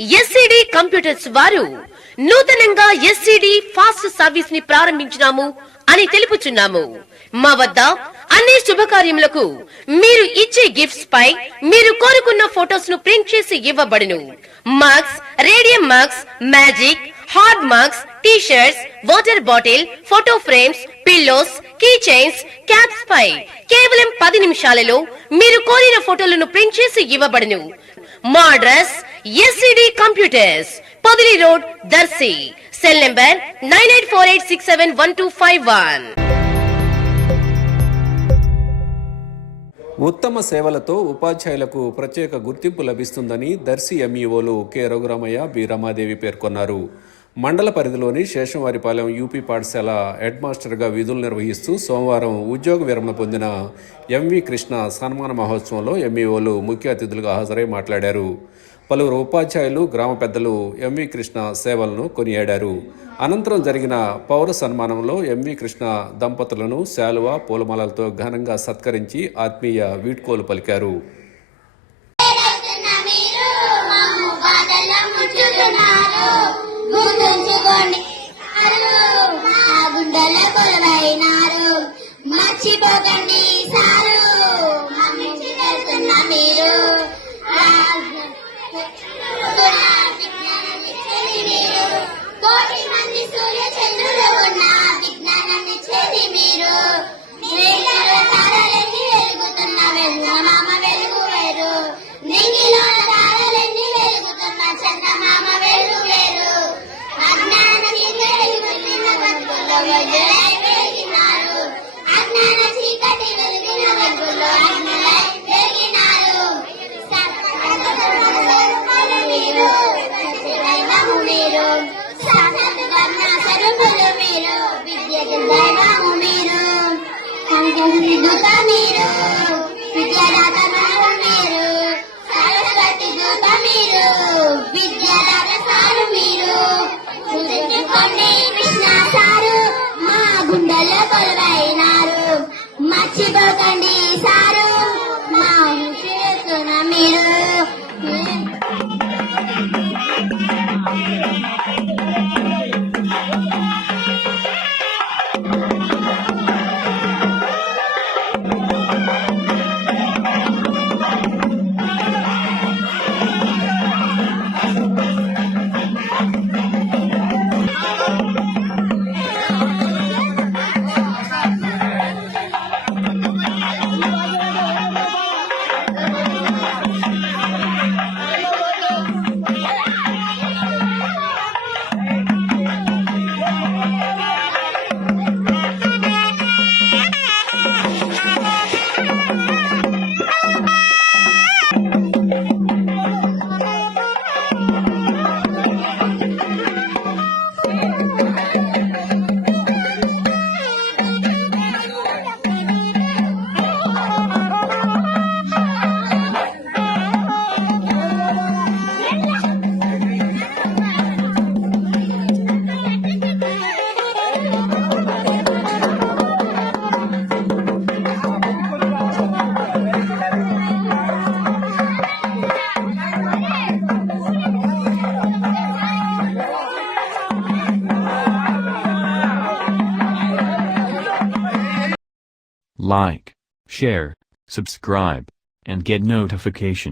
SCD computers వారు నూతనంగా SCD fast service ని ప్రారంభించినాము అని తెలుపుచున్నాము. మా వద్ద అన్ని శుభకార్యములకు మీరు ఇచ్చే గిఫ్ట్స్ పై మీరు కోరుకున్న ఫోటోస్ ను ప్రింట్ చేసి ఇవ్వబడును. Mugs, radium mugs, magic, hard mugs, T shirts, water bottle, photo frames, pillows, key chains, caps పై కేవలం 10 నిమిషాలలో మీరు కోరిన ఫోటోలను ప్రింట్ చేసి ఇవ్వబడును. మా address SCD computers, Podili road, Darsi. Cell number 9848671251. ఉత్తమ సేవలతో ఉపాధ్యాయులకు ప్రత్యేక గుర్తింపు లభిస్తుందని దర్శి ఎంఈఓలు కె రఘురామయ్య, బి రమాదేవి పేర్కొన్నారు. మండల పరిధిలోని శేషంవారిపాలెం యూపీ పాఠశాల హెడ్ మాస్టర్గా విధులు నిర్వహిస్తూ సోమవారం ఉద్యోగ విరమణ పొందిన ఎంవి కృష్ణ సన్మాన మహోత్సవంలో ఎంఈఓలు ముఖ్య అతిథులుగా హాజరై మాట్లాడారు. పలువురు ఉపాధ్యాయులు, గ్రామ పెద్దలు ఎంవి కృష్ణ సేవలను కొనియాడారు. అనంతరం జరిగిన పౌర సన్మానంలో ఎంవి కృష్ణ దంపతులను శాలువా, పూలమాలలతో ఘనంగా సత్కరించి ఆత్మీయ వీడ్కోలు పలికారు. మర్చిపోకండి సారు మీరు కోటి మంది సూర్య చంద్రులు ఉన్న విజ్ఞానం ఇచ్చేది మీరు. తారలెన్ని వెలుగుతున్న వెలుగుమామ వెలుగు వేరు, నింగిలో తారలెన్ని వెలుగుతున్న చందమామ వెలుగు వేరు. అజ్ఞాన చీకటి వెలిగిన వెలుగులో వెలిగినారు, అజ్ఞాన చీకటి వెలిగిన వెలుగులో అగ్నిలై వెలిగినారు. మీరు మీరు సాక్షాత్ వర్ణ స్వరూపులు మీరు, విద్యకు దైవము మీరు, దూత మీరు, విద్యాదాత మీరు, సరస్వతి దూత మీరు, విద్యాదాత సారు మీరు. గుర్తుంచుకోండి కృష్ణ సారు మా గుండెల్లో కొలువైనారు. మర్చిపోకండి సారు మా చేస్తున్న మీరు. Like, share, subscribe, and get notification.